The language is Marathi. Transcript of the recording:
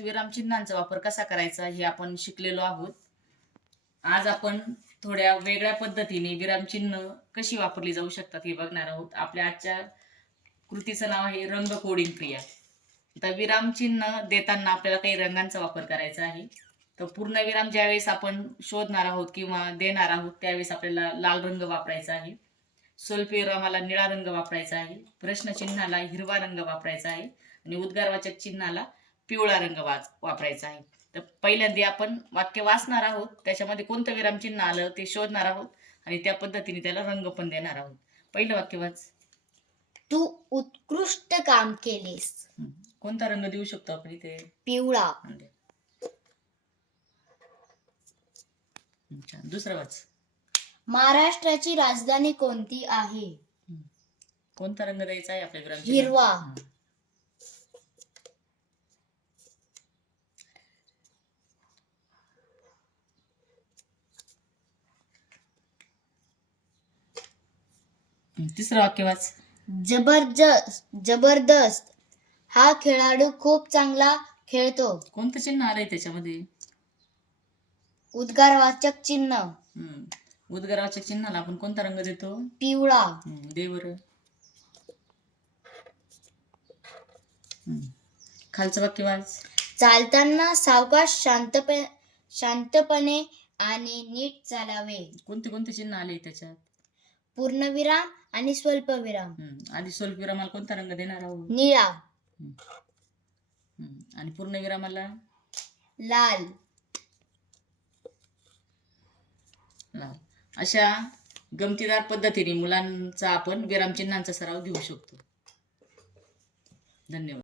विरामचिन्हांचा वापर कसा करायचा हे आपण शिकलेलो आहोत. आज आपण थोड्या वेगळ्या पद्धतीने विरामचिन्ह कशी वापरली जाऊ शकतात हे बघणार आहोत. आपल्या आजच्या कृतीचं नाव आहे रंग कोडिंग क्रिया. आता विरामचिन्ह देताना आपल्याला काही रंगांचा वापर करायचा आहे. तर पूर्णविराम ज्यावेळेस आपण शोधणार आहोत किंवा देणार आहोत त्यावेळेस आपल्याला लाल रंग वापरायचा आहे. स्वल्पविरामाला निळा रंग वापरायचा आहे. प्रश्नचिन्हाला हिरवा रंग वापरायचा आहे आणि उद्गारवाचक चिन्हाला पिवळा रंग वापरायचा आहे. तर पहिल्यांदा आपण वाक्य वाचणार आहोत, त्याच्यामध्ये कोणतं विरामचिन्ह आलं ते शोधणार आहोत आणि त्या पद्धतीने त्याला रंग पण देणार आहोत. पहिलं वाक्य वाच. तू उत्कृष्ट काम केलेस. कोणता रंग देऊ शकतो आपण इथे? पिवळा. दुसरं वाच. महाराष्ट्राची राजधानी कोणती आहे? कोणता रंग द्यायचा आहे आपल्या विरामचिन्ह? हिरवा. तिसरं वाक्य वाच. जबरदस्त हा खेळाडू खूप चांगला खेळतो. कोणतं चिन्ह आलंय त्याच्यामध्ये? उद्गारवाचक चिन्ह. उद्गारवाचक चिन्हाला आपण कोणता रंग देतो? पिवळा. दे बरं. खालचं वाक्य वाच. चालताना सावकाश शांतपणे आणि नीट चालावे. कोणते कोणते चिन्ह आले त्याच्यात? पूर्णविराम आणि स्वल्पविराम. आधी स्वल्पविरामाला कोणता रंग देणार आहोत? निळा. आणि पूर्णविरामाला? लाल. अशा गमतीदार पद्धतीने मुलांचा आपण विरामचिन्हांचा सराव घेऊ शकतो. धन्यवाद.